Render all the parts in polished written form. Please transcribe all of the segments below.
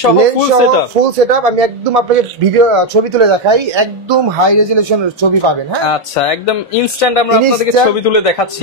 সহ full setup আমি একদম আপনাকে ভিডিও ছবি তুলে দেখাই, একদম হাই রেজোলিউশনের ছবি পাবেন। হ্যাঁ আচ্ছা, একদম ইনস্ট্যান্ট আমরা আপনাদেরকে ছবি তুলে দেখাচ্ছি।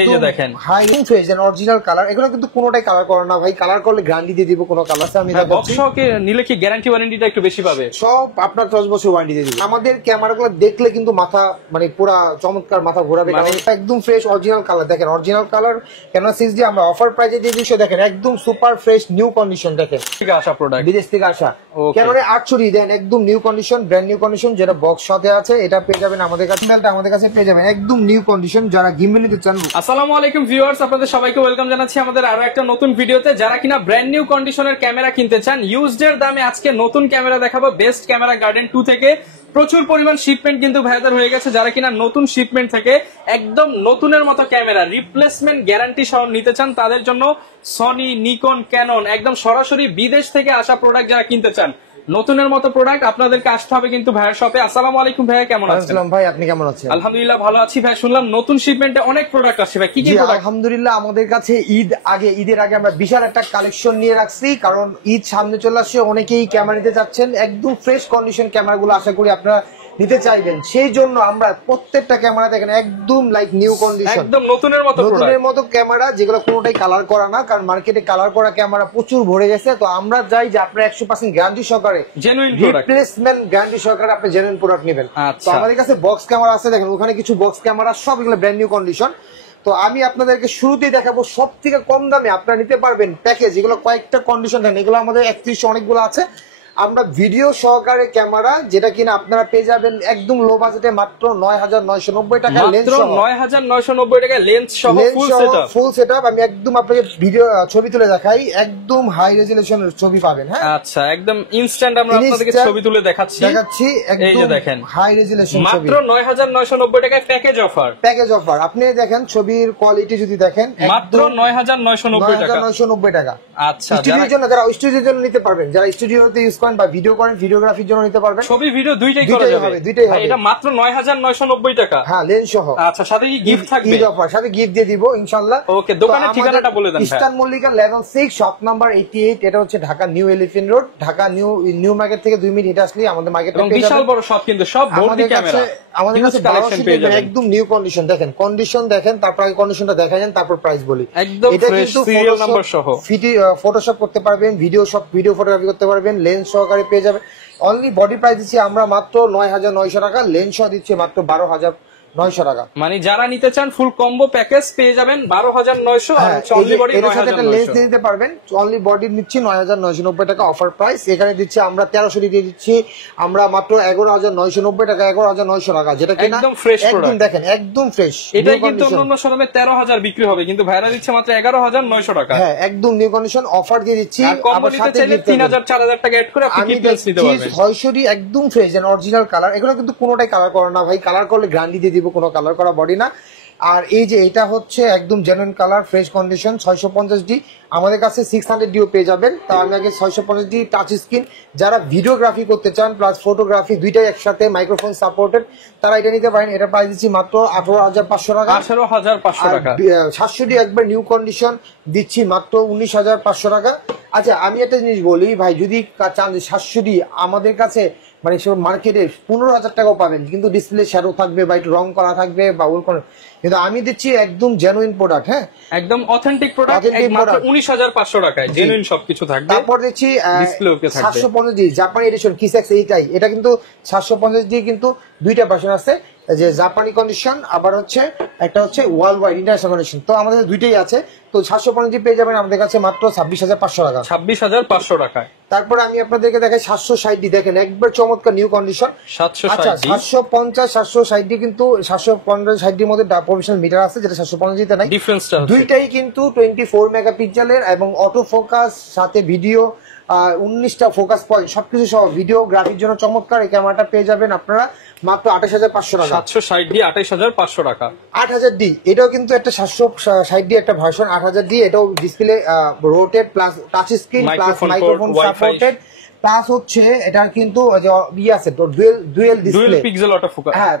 এই যে দেখেন high phase and original colour, এগুলো কিন্তু কোনোটাই কালার করে না ভাই, কালার করলে গ্যারান্টি দিয়ে দিব কোন কালার আমি দেখাচ্ছি। বক্স সহ নিলে কি গ্যারান্টি ওয়ারেন্টিটা একটু বেশি পাবে? সব আপনার 10 বছর ওয়ারেন্টি দিয়ে দিব। আমাদের ক্যামেরাগুলো দেখলে কিন্তু মাথা মানে পুরো চমৎকার মাথা ঘোরাবে, একদম ফ্রেশ অরিজিনাল কালার। দেখেন অরিজিনাল কালার কেন 6D আমরা অফার প্রাইসে দিয়ে দিচ্ছি। দেখেন একদম সুপার ফ্রেশ নিউ কন্ডিশন, দেখেন ঠিক আসা প্রোডাক্ট, বিদেশ থেকে আসা ক্যামেরা 8 দেন একদম new condition, brand new condition, যেটা বক্স সাথে আছে এটা পেয়ে যাবেন আমাদের কাছে। আমাদের কাছে পেয়ে যাবেন একদম নিউ কন্ডিশন যারা গিম্বল নিতে চান। আসসালামু আলাইকুম ভিউয়ার্স, আপনাদের সবাইকে ওয়েলকাম জানাচ্ছি আমাদের আরো একটা নতুন ভিডিওতে। যারা কিনা ব্র্যান্ড নিউ কন্ডিশনের ক্যামেরা কিনতে চান ইউজড এর দামে, আজকে নতুন ক্যামেরা দেখাবো বেস্ট ক্যামেরা গার্ডেন 2 থেকে। প্রচুর পরিমাণ শিপমেন্ট কিন্তু ভাইয়াদের হয়ে গেছে। যারা কিনা নতুন শিপমেন্ট থেকে একদম নতুনের মতো ক্যামেরা রিপ্লেসমেন্ট গ্যারান্টি সহ নিতে চান, তাদের জন্য সনি, নিকন, ক্যানন একদম সরাসরি বিদেশ থেকে আসা প্রোডাক্ট যারা কিনতে চান, নতুনের মতো প্রোডাক্ট আপনাদেরকে আসতে হবে কিন্তু ভাইয়ার শপে। আসসালামু আলাইকুম ভাইয়া, কেমন আছেন? আসসালাম ভাই, আপনি কেমন আছেন? আলহামদুলিল্লাহ ভালো আছি ভাই। শুনলাম নতুন শিপমেন্টে অনেক প্রোডাক্ট আসছে ভাই, কি কি প্রোডাক্ট? আলহামদুলিল্লাহ আমাদের কাছে ঈদের আগে আমরা বিশাল একটা কালেকশন নিয়ে রাখছি, কারণ ঈদ সামনে চলে আসছে, অনেকেই ক্যামেরা নিতে চাচ্ছেন। একদম ফ্রেশ কন্ডিশন ক্যামেরাগুলো আশা করি আপনারা নিতে চাইবেন, সেই জন্য আমরা প্রত্যেকটা ক্যামেরা দেখেন একদম লাইক নিউ কন্ডিশন, একদম নতুনের মতো ক্যামেরা, যেগুলো কোনোটাই কালার করা না, কারণ মার্কেটে কালার করা ক্যামেরা প্রচুর ভরে গেছে। তো আমরা চাই যে আপনারা 100% গ্যারান্টি সহকারে রিপ্লেসমেন্ট গ্যারান্টি সহকারে আপনি জেনুইন প্রোডাক্ট নেবেন। তো আমাদের কাছে বক্স ক্যামেরা আছে, দেখেন ওখানে কিছু বক্স ক্যামেরা, সব এগুলো ব্র্যান্ড নিউ কন্ডিশন। তো আমি আপনাদেরকে শুরুতেই দেখাবো সব থেকে কম দামে আপনারা নিতে পারবেন প্যাকেজ, এগুলো কয়েকটা কন্ডিশন দেন, এগুলো আমাদের 31 অনেকগুলো আছে। আমরা ভিডিও সহকারে ক্যামেরা, যেটা কিনা আপনারা পেয়ে যাবেন একদম লো বাজেটে মাত্র 9990 টাকা, লেন্স সহ 9990 টাকা লেন্স সহ ফুল সেটআপ। আমি একদম আপনাকে ভিডিও ছবি তুলে দেখাই, একদম হাই রেজোলিউশনের ছবি পাবেন। হ্যাঁ আচ্ছা, একদম ইনস্ট্যান্ট আমরা আপনাদেরকে ছবি তুলে দেখাচ্ছি। এই যে দেখেন হাই রেজোলিউশন ছবি মাত্র 9990 টাকায় প্যাকেজ অফার। আপনি দেখেন ছবির কোয়ালিটি যদি দেখেন মাত্র 9990 টাকা। আচ্ছা, স্টুডিওর জন্য, যারা স্টুডিওর জন্য নিতে পারবেন, যারা স্টুডিওতে ইউজ করেন বা ভিডিও করেন, ভিডিওগ্রাফির জন্য নিতে পারবেন। ছবি ভিডিও দুইটাই করা যাবে, দুইটাই হবে। এটা মাত্র 9990 টাকা। হ্যাঁ, লেন্স সহ। আচ্ছা, সাথে কি গিফট থাকবে? ঈদ অফার, সাথে গিফট দিয়ে দিব ইনশাআল্লাহ। ওকে, দোকানের ঠিকানাটা বলে দেন। Eastern Mallika level 6 shop number 88, এটা হচ্ছে Dhaka new Elephant road, Dhaka new market থেকে 2 মিনিট হেঁটে আসলেই আমাদের মার্কেটে পেয়ে যাবেন। বিশাল বড় শপ, কিন্তু সব ভর্তি ক্যামেরা, আমাদের কাছে কালেকশন পেয়ে যাবেন একদম নিউ কন্ডিশন। দেখেন কন্ডিশন দেখেন, তারপর আগে কন্ডিশনটা দেখা যান, তারপর প্রাইস বলি। একদম ফ্রেশ সিরিয়াল নাম্বার সহ ফটোশপ করতে পারবেন, ভিডিও ফটোগ্রাফি করতে পারবেন, লেন্স সহকারে পেয়ে যাবেন। অনলি বডি প্রাইস দিচ্ছি আমরা মাত্র 9900 টাকা, লেন্স সহ দিচ্ছি মাত্র 12900 টাকা। মানে যারা নিতে চান ফুল কম্বো প্যাকেজ পেয়ে যাবেন 12900, আর অনলি বডি এর সাথে একটা লেন্স নিতে পারবেন। অনলি বডি নিচ্ছি 9990 টাকা অফার প্রাইস। এখানে দিচ্ছি আমরা 1300 দিয়ে দিচ্ছি আমরা মাত্র 11990 টাকা, 11900 টাকা, যেটা কিনা একদম ফ্রেশ প্রোডাক্ট। দেখেন একদম ফ্রেশ। এটা কিন্তু অন্যান্য শোরুমে 13000 বিক্রি হবে, কিন্তু ভাইরা দিচ্ছে মাত্র 11900 টাকা। হ্যাঁ, একদম নিউ কন্ডিশন অফার দিয়ে দিচ্ছি। আবার সাথে 3000 4000 টাকা এড করে আপনি ডিটেইলস নিতে পারবেন। 600 একদম ফ্রেশ এন্ড অরিজিনাল কালার, এগুলো কিন্তু কোনোটাই কালার করে না ভাই, কালার করলে গ্যারান্টি দিয়ে দিব, কোনো কালার করা বডি না। আর এই যে এটা হচ্ছে একদম genuine colour, fresh condition 650D। আমাদের কাছে 600Dও পেয়ে যাবেন। তা আমি আগে 650D টাচ স্ক্রিন, যারা ভিডিওগ্রাফি করতে চান প্লাস ফটোগ্রাফি দুইটাই একসাথে মাইক্রোফোন সাপোর্টেড, তারা এটা নিতে পারেন। এটা প্রাইস দিচ্ছি মাত্র 18500 টাকা। 18500 টাকা। 700D একবার নিউ কন্ডিশন দিচ্ছি মাত্র 19500 টাকা। আচ্ছা, আমি একটা জিনিস বলি ভাই, যদি চান 700D আমাদের কাছে মানে সব মার্কেটে 15000 টাকাও পাবেন, কিন্তু ডিসপ্লে শ্যাডো থাকবে বা একটু রং করা থাকবে বা ওল করা, কিন্তু আমি দিচ্ছি একদম জেনুইন প্রোডাক্ট। হ্যাঁ, একদম অথেন্টিক প্রোডাক্ট, মাত্র 19500 টাকায় জেনুইন সবকিছু থাকবে। তারপর দিচ্ছি 750D জাপানি এডিশন কিসেক্স, এইটাই, এটা কিন্তু 750D কিন্তু দুইটা ভার্সন আছে, যে জাপানি কন্ডিশন, আবার হচ্ছে একটা হচ্ছে ওয়ার্ল্ড ওয়াইড ইন্টারন্যাশনাল কন্ডিশন। তো আমাদের দুইটাই আছে। তো 750D পেয়ে যাবেন আমাদের কাছে মাত্র 26500 টাকা। 26500 টাকায়। তারপরে আমি আপনাদেরকে দেখাই 760D, দেখেন একবার চমৎকার নিউ কন্ডিশন। 760D 750 কিন্তু 750 মধ্যে প্রফেশনাল মিটার আছে, যেটা 750 তে নাই। ডিফারেন্সটা দুইটাই কিন্তু 24 মেগাপিক্সেলের এবং অটো ফোকাস, সাথে ভিডিও 19টা ফোকাস পয়েন্ট, সবকিছু সহ ভিডিওগ্রাফির জন্য চমৎকার এই ক্যামেরাটা পেয়ে যাবেন আপনারা মাত্র 28500 টাকা। 760D 28500 টাকা। 8000D এটাও কিন্তু একটা 760D একটা ভার্সন। 8000D এটাও display rotate plus touch screen plus microphone supported, plus হচ্ছে এটার কিন্তু আছে তো dual display, pixel auto focus. হ্যাঁ,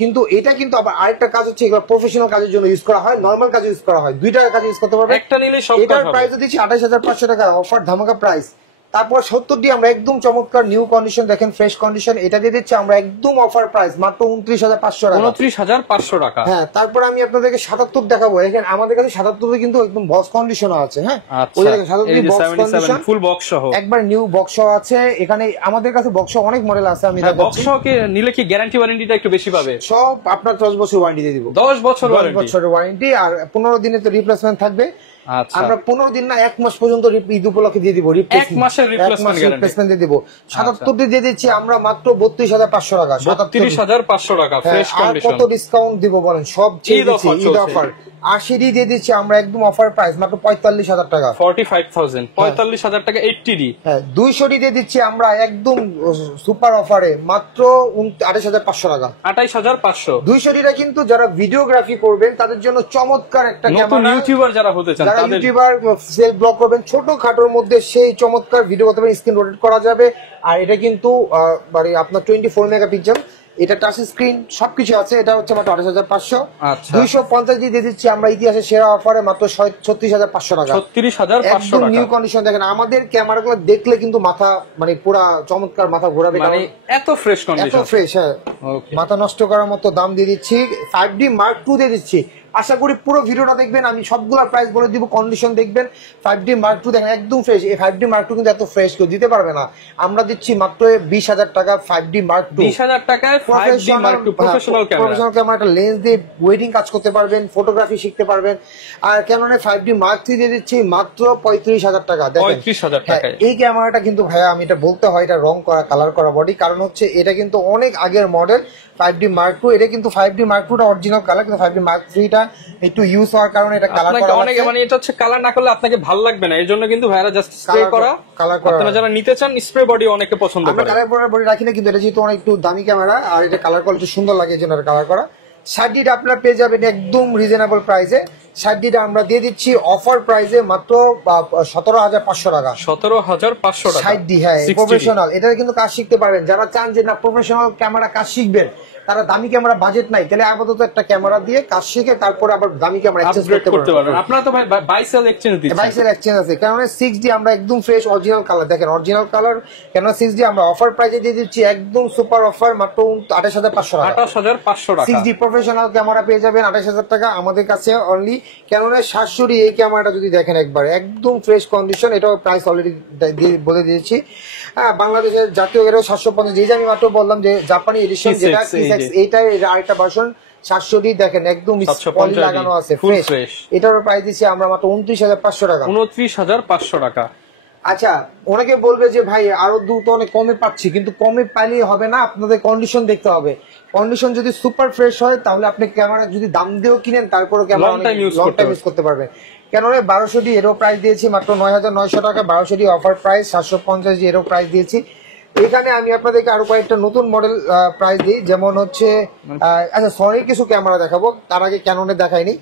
কিন্তু এটা কিন্তু আবার আরেকটা কাজ হচ্ছে, এগুলো প্রফেশনাল কাজের জন্য ইউজ করা হয়, নরমাল কাজে ইউজ করা হয়, দুইটা কাজে ইউজ করতে পারবে। একটা নিলে সব কাজ হবে। এটার প্রাইস দিচ্ছি 28500 টাকা, অফার ধামাকা প্রাইস। তারপর 70টি আমরা একদম চমৎকার নিউ কন্ডিশন দেখেন, ফ্রেশ কন্ডিশন, এটা দিয়ে দিচ্ছি আমরা একদম অফার প্রাইস মাত্র 29,500 টাকা। 29,500 টাকা। হ্যাঁ, তারপর আমি আপনাদেরকে 77 দেখাবো। দেখেন আমাদের কাছে 77 কিন্তু একদম বক্স কন্ডিশন আছে। হ্যাঁ, ওই দেখেন 77 বক্স কন্ডিশন, ফুল বক্স সহ, একবার নিউ বক্স আছে। এখানে আমাদের কাছে বক্স অনেক মডেল আছে। আমি বক্স কে নিলে কি গ্যারান্টি ওয়ারেন্টিটা একটু বেশি পাবে? সব আপনার 10 বছর ওয়ারেন্টি দিয়ে দিব। 10 বছরের ওয়ারেন্টি, আর 15 দিনের তো রিপ্লেসমেন্ট থাকবে। আমরা 15 দিন না 1 মাস পর্যন্ত ঈদ উপলক্ষে দিয়ে দিব এক মাসের রিপ্লেসমেন্ট দিয়ে দিব। 77টি দিয়ে দিচ্ছি আমরা মাত্র 32,500 টাকা। 32,500 টাকা ফ্রেশ কন্ডিশন। কত ডিসকাউন্ট দিব বলেন? সব ছেড়ে দিচ্ছি, ঈদ অফার। 80ডি দিয়ে দিচ্ছি আমরা একদম অফার প্রাইস মাত্র 45,000 টাকা। 45,000 45,000 টাকা 80ডি। হ্যাঁ, 200ডি দিয়ে দিচ্ছি আমরা একদম সুপার অফারে মাত্র 28,500 টাকা। 28,500। 200ডিটা কিন্তু যারা ভিডিওগ্রাফি করবেন তাদের জন্য চমৎকার একটা ক্যামেরা। ইউটিউবার যারা হতে চান, যারা ইউটিউবার সেলফ ব্লগ করবেন, ছোট খাটোর মধ্যে সেই চমৎকার ভিডিও করতে পারেন, স্ক্রিন রোটেট করা যাবে। আর এটা কিন্তু মানে আপনার 24 মেগাপিক্সেল, এটা টাচ স্ক্রিন সবকিছু আছে। এটা হচ্ছে মাত্র 28,500। 250 দিয়ে দিচ্ছি আমরা ইতিহাসের সেরা অফারে মাত্র 36,500 টাকা। 36,500 টাকা নিউ কন্ডিশন। দেখেন আমাদের ক্যামেরাগুলো দেখলে কিন্তু মাথা মানে পুরা চমৎকার, মাথা ঘোরাবে, মানে এত ফ্রেশ কন্ডিশন, এত ফ্রেশ। হ্যাঁ, মাথা নষ্ট করার মতো দাম দিয়ে দিচ্ছি। 5D Mark II দিয়ে দিচ্ছি। আশা করি পুরো ভিডিওটা দেখবেন, আমি সবগুলা প্রাইস বলে দিব, কন্ডিশন দেখবেন। 5D Mark II দেখেন একদম ফ্রেশ। এই 5D Mark II কিন্তু এত ফ্রেশ কেউ দিতে পারবে না। আমরা দিচ্ছি মাত্র 20,000 টাকা 5D Mark II। 20,000 টাকায় 5D Mark II professional camera, একটা লেন্স দিয়ে ওয়েডিং কাজ করতে পারবেন, ফটোগ্রাফি শিখতে পারবেন। আর ক্যাননের 5D Mark III দিয়ে দিচ্ছি মাত্র 35,000 টাকা। দেখেন 35,000 টাকায় এই ক্যামেরাটা কিন্তু ভাইয়া, আমি এটা বলতে হয়, এটা রং করা, কালার করা বডি। কারণ হচ্ছে এটা কিন্তু অনেক আগের মডেল 5D Mark II। এটা কিন্তু 5D Mark II টা অরিজিনাল কালার, কিন্তু 5D Mark III টা একটু ইউজ হওয়ার কারণে এটা কালার করা অনেক, মানে এটা হচ্ছে কালার না করলে আপনাকে ভালো লাগবে না, এর জন্য কিন্তু ভাইরা জাস্ট স্প্রে করা। আপনারা যারা নিতে চান স্প্রে বডি অনেকে পছন্দ করে। আমরা কালার বডি রাখি না, কিন্তু এটা যেহেতু অনেক একটু দামি ক্যামেরা আর এটা কালার কোয়ালিটি সুন্দর লাগে, এই জন্য কালার করা। 60D আপনারা পেয়ে যাবেন একদম রিজনেবল প্রাইসে। 60D আমরা দিয়ে দিচ্ছি অফার প্রাইসে মাত্র 17,500 টাকা। 17,500 টাকা 60D। হ্যাঁ, প্রফেশনাল। এটা কিন্তু কাজ শিখতে পারবেন। যারা চান যে না প্রফেশনাল ক্যামেরা কাজ শিখবেন, তারা দামি ক্যামেরা বাজেট নাই, তাহলে আপাতত একটা ক্যামেরা দিয়ে কাজ শিখে তারপরে আবার দামি ক্যামেরা এক্সচেঞ্জ করতে পারবেন। আপনারা তো ভাই বাইসেল এক্সচেঞ্জ দিচ্ছেন। বাইসেল এক্সচেঞ্জ আছে। কারণ 6D আমরা একদম ফ্রেশ অরিজিনাল কালার, দেখেন অরিজিনাল কালার। কেন 6D আমরা অফার প্রাইসে দিয়ে দিচ্ছি একদম সুপার অফার মাত্র 28,500 টাকা। 28,500 টাকা 6D প্রফেশনাল ক্যামেরা পেয়ে যাবেন 28,000 টাকা আমাদের কাছে অনলি। কেন 700D এই ক্যামেরাটা যদি দেখেন একবার একদম ফ্রেশ কন্ডিশন, এটাও প্রাইস অলরেডি বলে দিয়েছি। হ্যাঁ, বাংলাদেশের জাতীয় এরও 750, যে আমি মাত্র বললাম যে জাপানি এডিশন যেটা এইটাই আরেকটা ভার্সন 700D দেখেন একদম পলি লাগানো আছে, ফ্রেশ। এটার প্রাইস দিচ্ছি আমরা মাত্র 29,500 টাকা। 29,500 টাকা। আচ্ছা, অনেকে বলবে যে ভাই আরো দ্রুত অনেক কমে পাচ্ছি, কিন্তু কমে পাইলে হবে না, আপনাদের কন্ডিশন দেখতে হবে। কন্ডিশন যদি সুপার ফ্রেশ হয় তাহলে আপনি ক্যামেরা যদি দাম দিয়েও কিনেন তারপরে ক্যামেরা লং টাইম ইউজ করতে পারবেন। কেন 1200D এরও প্রাইস দিয়েছি মাত্র 9,900 টাকা। 1200D offer price. 750 এরও প্রাইস দিয়েছি। এখানে আমি আপনাদেরকে আরো কয়েকটা নতুন মডেল প্রাইস দিই, যেমন হচ্ছে আচ্ছা সরি কিছু ক্যামেরা দেখাবো, তার আগে ক্যাননের দেখাইনি।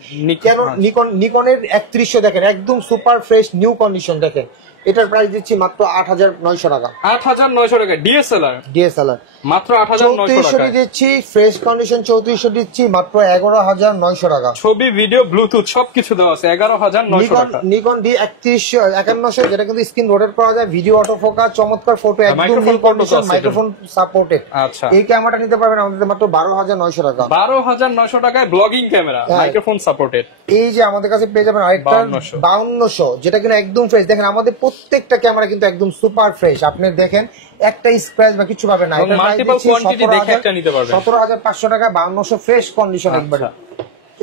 নিকনের 3100 দেখেন একদম সুপার ফ্রেশ নিউ কন্ডিশন। দেখেন এটার প্রাইস দিচ্ছি মাত্র 8,900 টাকা। 8,900 টাকা ডিএসএলআর মাত্র 8,900 টাকা দিচ্ছি। ফ্রেশ কন্ডিশন 3400 দিচ্ছি মাত্র 11,900 টাকা। ছবি ভিডিও ব্লুটুথ সবকিছু দেওয়া আছে 11,900 টাকা। নিকন D3151, যেটা কিন্তু স্ক্রিন রোটেট করা যায়, ভিডিও অটো ফোকাস, চমৎকার ফটো, একদম নিউ কন্ডিশন, মাইক্রোফোন সাপোর্টেড। আচ্ছা, এই ক্যামেরাটা নিতে পারবেন আমাদের মাত্র 12,900 টাকা। 12,900 টাকায় ব্লগিং ক্যামেরা, মাইক্রোফোন সাপোর্টেড। এই যে আমাদের কাছে পেয়ে যাবেন আরেকটা 5200, যেটা কিনা একদম ফ্রেশ। দেখেন আমাদের প্রত্যেকটা ক্যামেরা কিন্তু একদম সুপার ফ্রেশ। আপনি দেখেন একটা স্ক্র্যাচ বা কিছু পাবেন না। এটা মাল্টিপল কোয়ান্টিটি দেখে একটা নিতে পারবেন। 17,500 টাকা 5200 ফ্রেশ কন্ডিশন একবার।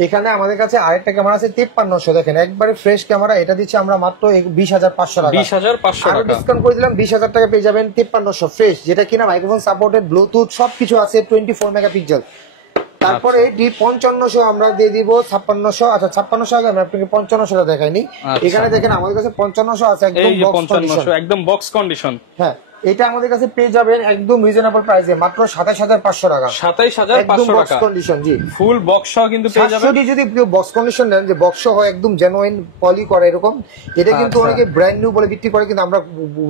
এখানে আমাদের কাছে আরেকটা ক্যামেরা আছে 5300, দেখেন একবারে ফ্রেশ ক্যামেরা। এটা দিচ্ছি আমরা মাত্র 20,500 টাকা। 20,500 টাকা ডিসকাউন্ট করে দিলাম, 20,000 টাকা পেয়ে যাবেন 5300 ফ্রেশ, যেটা কিনা মাইক্রোফোন সাপোর্টেড, ব্লুটুথ সবকিছু আছে, 24 মেগাপিক্সেল। তারপরে D5500 আমরা দিয়ে দিব 5600। আচ্ছা 5600 আগে আমি আপনাকে 5500 দেখাইনি। এখানে দেখেন আমাদের কাছে 5500 আছে একদম বক্স কন্ডিশন। হ্যাঁ, এটা আমাদের কাছে পেয়ে যাবেন একদম রিজনেবল প্রাইসে মাত্র 27,500 টাকা। 27,500 টাকা কন্ডিশন। জি, ফুল বক্স সহ কিন্তু পেয়ে যাবেন। যদি কেউ বক্স কন্ডিশন নেন, যে বক্স সহ একদম জেনুইন পলি করে এরকম, এটা কিন্তু অনেকে ব্র্যান্ড নিউ বলে বিক্রি করে, কিন্তু আমরা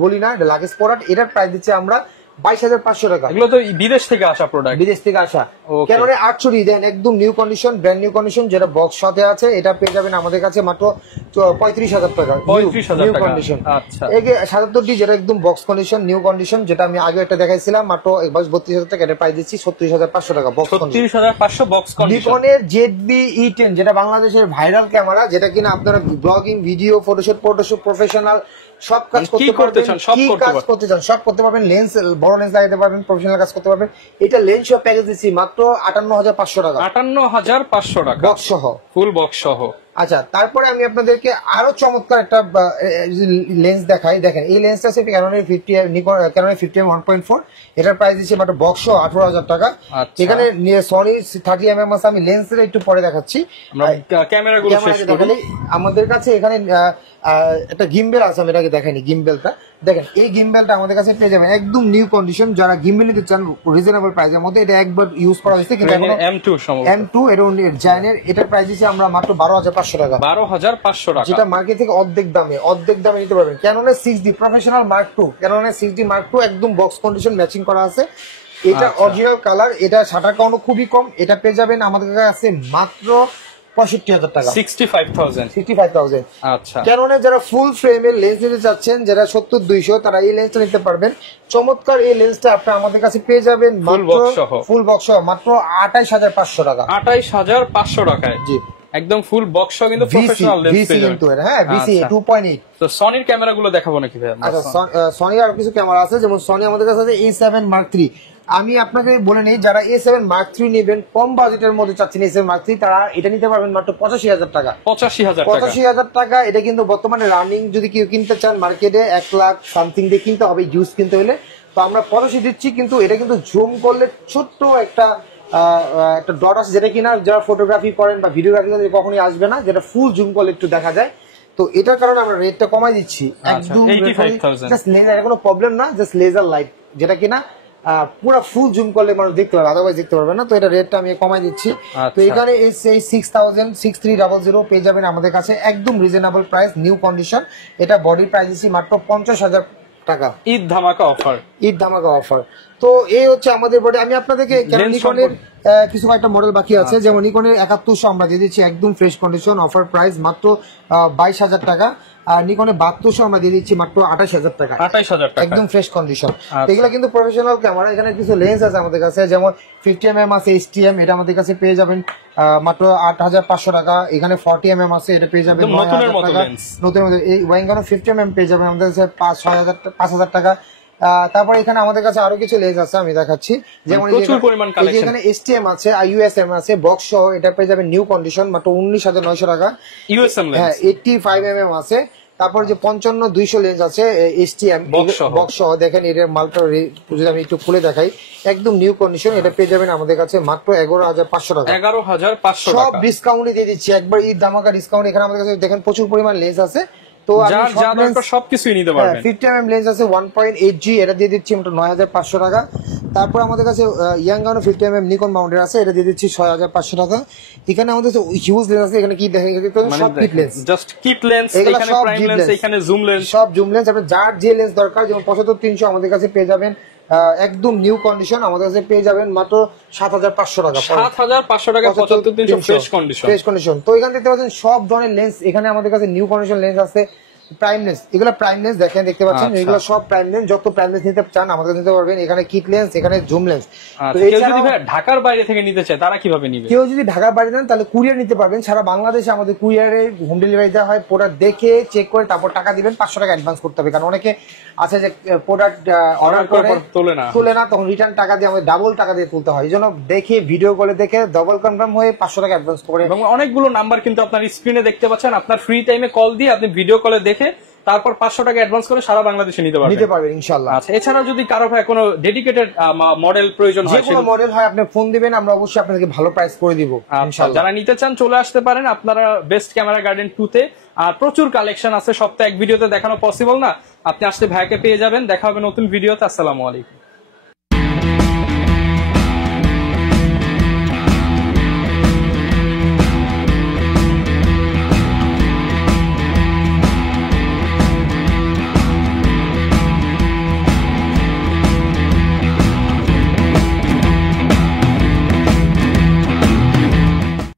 বলি না, এটা লাগেজ প্রোডাক্ট। এটার প্রাইস দিচ্ছি আমরা 22,500 টাকা। এগুলো তো বিদেশ থেকে আসা প্রোডাক্ট, বিদেশ থেকে আসা। ক্যানন 800 দেন একদম new condition, brand new condition, যেটা বক্স সাথে আছে, এটা পেয়ে যাবেন আমাদের কাছে মাত্র 35,000 টাকা। 35,000 টাকা কন্ডিশন। আচ্ছা, এই 77 যেটা একদম বক্স কন্ডিশন নিউ কন্ডিশন, যেটা আমি আগে একটা দেখাইছিলাম মাত্র 32,000 টাকা, এটা প্রাইস দিচ্ছি 36,500 টাকা বক্স কন্ডিশন। 36,500 box condition. নিকনের ZB E10 যেটা বাংলাদেশের ভাইরাল ক্যামেরা, যেটা কিনা আপনারা ব্লগিং, ভিডিও, ফটোশুট প্রফেশনাল সব কাজ করতে পারবেন, কি কাজ করতে চান সব করতে পারবেন। লেন্স, বড় লেন্স লাগাতে পারবেন, প্রফেশনাল কাজ করতে পারবেন। এটা লেন্স সহ প্যাকেজ দিচ্ছি মাত্র 58,500 টাকা। 58,500 টাকা বক্স সহ, ফুল বক্স সহ। আচ্ছা, তারপরে আমি আপনাদেরকে আরো চমৎকার একটা লেন্স দেখাই। দেখেন এই লেন্সটা আছে ক্যাননের 50 1.4, এটার প্রাইস দিচ্ছে মাত্র বক্স 18,000 টাকা। এখানে সনি 30mm আছে, আমি লেন্সের একটু পরে দেখাচ্ছি। ক্যামেরাগুলো শেষ করি। আমাদের কাছে এখানে একটা গিম্বেল আছে, আমি এটাকে দেখাইনি গিম্বেলটা। দেখেন এই গিম্বেলটা আমাদের কাছে পেয়ে যাবেন একদম নিউ কন্ডিশন। যারা গিম্বেল নিতে চান রিজনেবল প্রাইসের মধ্যে, এটা একবার ইউজ করা হয়েছে কিন্তু M2 এটা জায়ানের, এটার প্রাইস দিচ্ছে আমরা মাত্র 12,500 টাকা। 12,500 টাকা, যেটা মার্কেট থেকে অর্ধেক দামে নিতে পারবেন। ক্যাননের 6D professional mark 2, ক্যাননের 6D mark 2 একদম বক্স কন্ডিশন ম্যাচিং করা আছে। এটা অরিজিনাল কালার, এটা শাটার কাউন্টও খুবই কম। এটা পেয়ে যাবেন আমাদের কাছে মাত্র 65,000 টাকা। 65,000। আচ্ছা, ক্যাননের যারা ফুল ফ্রেমের লেন্স নিতে চাচ্ছেন, যারা 70-200, তারা এই লেন্সটা নিতে পারবেন। চমৎকার এই লেন্সটা আপনি আমাদের কাছে পেয়ে যাবেন ফুল বক্স সহ মাত্র 28,500 টাকা। 28,500 টাকায়। জি, একদম ফুল বক্স সহ কিন্তু প্রফেশনাল লেন্স পেয়ে যাবেন। কিন্তু হ্যাঁ, VC 2.8। তো সনির ক্যামেরাগুলো দেখাবো নাকি ভাই? আচ্ছা, সনি আর কিছু ক্যামেরা আছে, যেমন সনি আমাদের কাছে আছে A7 Mark III। আমি আপনাকে বলে নেই, যারা A7 Mark III নেবেন, কম বাজেটের মধ্যে চাচ্ছেন A7 Mark III, তারা এটা নিতে পারবেন মাত্র 85,000 টাকা। 85,000 টাকা। এটা কিন্তু বর্তমানে রানিং, যদি কেউ কিনতে চান মার্কেটে 1 লাখ সামথিং দিয়ে কিনতে হবে ইউজ কিনতে হলে। তো আমরা 85 দিচ্ছি, কিন্তু এটা কিন্তু জুম করলে ছোট্ট একটা ডট আছে, যেটা কিনা যারা ফটোগ্রাফি করেন বা ভিডিওগ্রাফি করেন কখনোই আসবে না, যেটা ফুল জুম করলে একটু দেখা যায়। তো এটার কারণে আমরা রেটটা কমাই দিচ্ছি একদম। 85,000 জাস্ট লেজার, কোনো প্রবলেম না, জাস্ট লেজার লাইট, যেটা কিনা পুরো ফুল জুম করলে মানুষ দেখতে পারবে, আদারওয়াইজ দেখতে পারবে না। তো এটা রেটটা আমি কমাই দিচ্ছি। তো এখানে এই 6300 পেয়ে যাবেন আমাদের কাছে একদম রিজনেবল প্রাইস, নিউ কন্ডিশন। এটা বডি প্রাইস দিচ্ছি মাত্র 50,000 টাকা। ঈদ ধামাকা অফার। তো এই হচ্ছে আমাদের বডি। আমি আপনাদেরকে নিকনের কিছু একটা মডেল বাকি আছে, যেমন নিকনের 7100 আমরা দিয়ে দিচ্ছি একদম ফ্রেশ কন্ডিশন, অফার প্রাইস মাত্র 22,000 টাকা। আর নিকনের 7200 আমরা দিয়ে দিচ্ছি মাত্র 28,000 টাকা। একদম ফ্রেশ কন্ডিশন। এগুলো কিন্তু প্রফেশনাল ক্যামেরা। এখানে কিছু লেন্স আছে আমাদের কাছে, যেমন 50mm আছে HTM, এটা আমাদের কাছে পেয়ে যাবেন মাত্র 8,500 টাকা। এখানে 40mm আছে, এটা পেয়ে যাবেন 9,000 টাকা। নতুন এই ওয়াইঙ্গানো 50mm পেয়ে যাবেন আমাদের কাছে 5,000 টাকা। তারপর এখানে আমাদের কাছে আরো কিছু লেন্স আছে, আমি দেখাচ্ছি। যেমন এখানে STM আছে, IUSM আছে বক্স সহ, এটা পেয়ে যাবেন নিউ কন্ডিশন মাত্র 19,900 টাকা। হ্যাঁ, 85mm আছে। তারপর যে 55-200 লেন্স আছে STM বক্স সহ, দেখেন এর মালটা যদি আমি একটু খুলে দেখাই, একদম নিউ কন্ডিশন। এটা পেয়ে যাবেন আমাদের কাছে মাত্র 11,500 টাকা। 11,500 টাকা। সব ডিসকাউন্টে দিয়ে দিচ্ছি, একবার ঈদ ধামাকা ডিসকাউন্ট। এখানে আমাদের কাছে দেখেন প্রচুর পরিমাণ লেন্স আছে। তো সবকিছুই নিতে পারবেন। 50mm লেন্স আছে 1.8G, এটা দিয়ে দিচ্ছি আমরা 9,500 টাকা। তারপর আমাদের কাছে ইয়াংগানো 50mm নিকন মাউন্টের আছে, এটা দিয়ে দিচ্ছি 6,500 টাকা। এখানে আমাদের হিউজ লেন্স আছে, এখানে কি দেখেন সব kit lens, just kit lens, এখানে প্রাইম লেন্স, এখানে জুম লেন্স, সব জুম লেন্স। আপনি যার যে লেন্স দরকার, যেমন 75-300 আমাদের কাছে পেয়ে যাবেন একদম নিউ কন্ডিশন। আমাদের কাছে পেয়ে যাবেন মাত্র 7,500 টাকা। 7,500 টাকা 75-300 ফ্রেশ কন্ডিশন। তো এখানে দেখতে পাচ্ছেন সব ধরনের লেন্স, এখানে আমাদের কাছে নিউ কন্ডিশন লেন্স আছে। প্রাইম লেন্স, এগুলো প্রাইম লেন্স দেখতে পাচ্ছেন, এগুলো সব প্রাইম লেন্স। যত প্রাইম লেন্স নিতে চান আমাদের নিতে পারবেন। এখানে কিট লেন্স, এখানে জুম লেন্স। কেউ যদি ঢাকার বাইরে থেকে নিতে চায় তারা কিভাবে নিবে? কেউ যদি ঢাকার বাইরে নেন তাহলে কুরিয়ার নিতে পারবেন। সারা বাংলাদেশে আমাদের কুরিয়ারে হোম ডেলিভারি দেওয়া হয়। প্রোডাক্ট দেখে চেক করে তারপর টাকা দিবেন, 500 টাকা অ্যাডভান্স করতে হবে। কারণ অনেকে আছে যে প্রোডাক্ট অর্ডার করে তোলে না, তখন রিটার্ন টাকা দিয়ে আমাদের ডাবল টাকা দিয়ে তুলতে হয়। এই জন্য দেখে ভিডিও কলে দেখে ডবল কনফার্ম হয়ে 500 টাকা অ্যাডভান্স করে। এবং অনেকগুলো নাম্বার কিন্তু আপনার স্ক্রিনে দেখতে পাচ্ছেন, আপনার ফ্রি টাইমে কল দিয়ে আপনি ভিডিও কলে দেখে তারপর 500 টাকা অ্যাডভান্স করে সারা বাংলাদেশে নিতে পারবেন ইনশাআল্লাহ। আচ্ছা, এছাড়া যদি কারো ভাই কোনো ডেডিকেটেড মডেল প্রয়োজন হয়, যে কোনো মডেল হয়, আপনি ফোন দিবেন, আমরা অবশ্যই আপনাদেরকে ভালো প্রাইস করে দিব ইনশাআল্লাহ। যারা নিতে চান চলে আসতে পারেন আপনারা বেস্ট ক্যামেরা গার্ডেন 2 তে। আর প্রচুর কালেকশন আছে, সপ্তাহে এক ভিডিওতে দেখানো পসিবল না। আপনি আসলে ভাইকে পেয়ে যাবেন। দেখা হবে নতুন ভিডিওতে। আসসালামু আলাইকুম।